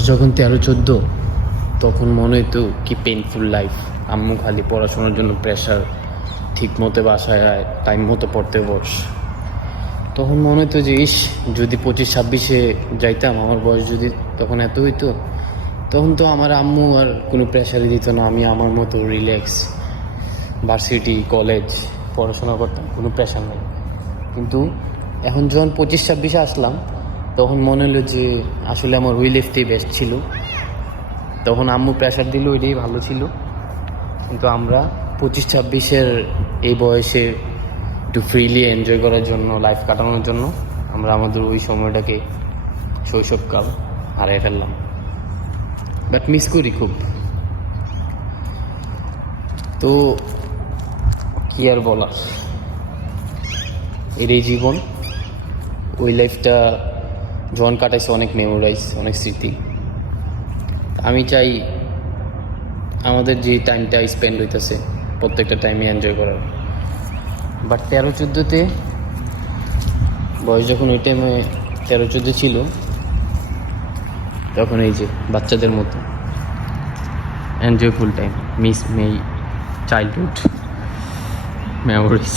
বয়স যখন 13-14, তখন মনে হতো কি পেইনফুল লাইফ। আম্মু খালি পড়াশোনার জন্য প্রেশার, ঠিক মতো বাসায় আয়, টাইম মতো পড়তে বস। তখন মনে হতো যে ইস, যদি 25-26-এ যাইতাম, আমার বয়স যদি তখন এত হইতো, তখন তো আমার আম্মু আর কোনো প্রেশারই দিত না। আমি আমার মতো রিল্যাক্স ভার্সিটি, কলেজ পড়াশোনা করতাম, কোনো প্রেশার নেই। কিন্তু এখন যখন 25-26-এ আসলাম, তখন মনে হলো যে আসলে আমার ওই লাইফটাই বেস্ট ছিল। তখন আম্মু প্রেশার দিল, ওইটাই ভালো ছিল। কিন্তু আমরা 25-26-এর এই বয়সে একটু ফ্রিলি এনজয় করার জন্য, লাইফ কাটানোর জন্য আমরা আমাদের ওই সময়টাকে, শৈশবকাল হারিয়ে ফেললাম। বাট মিস করি খুব। তো কি আর বলার, এটাই জীবন। ওই লাইফটা যখন কাটাইছে, অনেক মেমোরাইজ, অনেক স্মৃতি। আমি চাই আমাদের যে টাইমটা স্পেন্ড হইতেছে, প্রত্যেকটা টাইমে এনজয় করার। বাট 13-14-তে বয়স যখন ওই টাইমে 13-14 ছিল, তখন এই যে বাচ্চাদের মতো enjoy full time, miss my childhood memories.